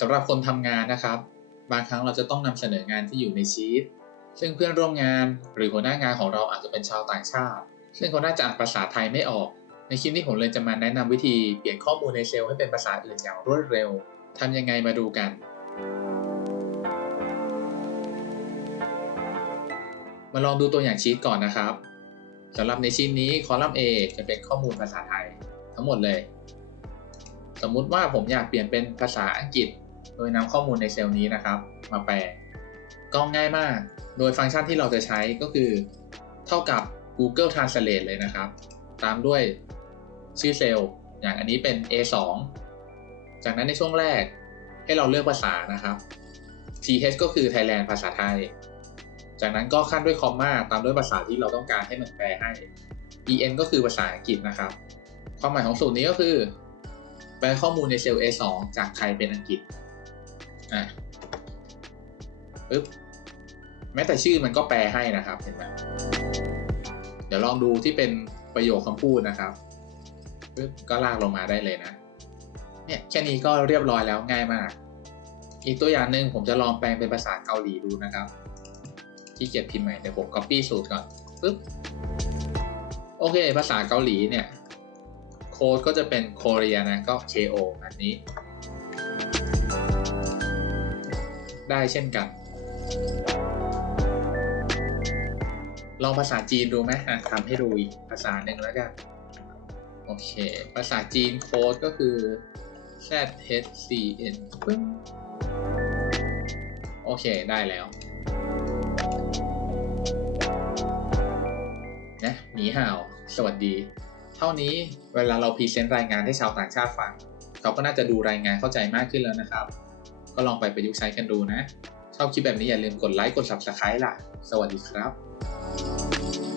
สำหรับคนทำงานนะครับ บางครั้งเราจะต้องนำเสนองานที่อยู่ในชีตซึ่งเพื่อนร่วมงานหรือหัวหน้างานของเราอาจจะเป็นชาวต่างชาติ ซึ่งเขาน่าจะอ่านภาษาไทยไม่ออก ในคลิปนี้ผมเลยจะมาแนะนำวิธีเปลี่ยนข้อมูลในเซลล์ให้เป็นภาษาอื่นอย่างรวดเร็วทำยังไงมาดูกัน มาลองดูตัวอย่างชีตก่อนนะครับสำหรับในชีตนี้คอลัมน์ A จะเป็นข้อมูลภาษาไทย ทั้งหมดเลย สมมุติว่าผมอยากเปลี่ยนเป็นภาษาอังกฤษ โดยนำข้อมูลในเซลล์นี้นะครับ มาแปลก็ง่ายมาก โดยฟังก์ชันที่เราจะใช้ก็คือ เท่ากับ Google Translate เลยนะครับ ตามด้วยชื่อเซลล์ อย่างอันนี้เป็น A2 จากนั้นในช่วงแรกให้เราเลือกภาษานะครับ TH ก็คือ Thailand ภาษาไทย จากนั้นก็ขั้นด้วยคอมมาตามด้วยภาษาที่เราต้องการให้มันแปลให้ EN ก็คือภาษาอังกฤษนะครับ ความหมายของสูตรนี้ก็คือ แปลข้อมูลในเซลล์ A2 จากไทยเป็นอังกฤษ อะปึ๊บแม้แต่ชื่อมันก็แปลให้นะครับเห็นไหมเดี๋ยวลองดูที่เป็นประโยคคำพูดนะครับปึ๊บก็ลากลงมาได้เลยนะ เนี่ยแค่นี้ก็เรียบร้อยแล้วง่ายมาก อีกตัวอย่างหนึ่งผมจะลองแปลงเป็นภาษาเกาหลีดูนะครับที่เกียจพิมพ์ใหม่เดี๋ยวผม copy สูตรก่อนปึ๊บโอเค ภาษาเกาหลีเนี่ย โค้ดก็จะเป็นโคเรียนะก็ KO แบบนี้ ได้เช่นกัน ลองภาษาจีนดูไหมอะทำให้ดูอีกภาษาหนึ่งแล้วกัน โอเค ภาษาจีนโค้ดก็คือ Z H C N ปึ้งโอเค ได้แล้วนะหนีห่าว สวัสดี เท่านี้เวลาเราพรีเซนต์รายงานให้ชาวต่างชาติฟัง เขาก็น่าจะดูรายงานเข้าใจมากขึ้นแล้วนะครับ ก็ลองไปประยุกต์ใช้กันดูนะ ชอบคลิปแบบนี้อย่าลืมกดไลค์กด Subscribe ล่ะ สวัสดีครับ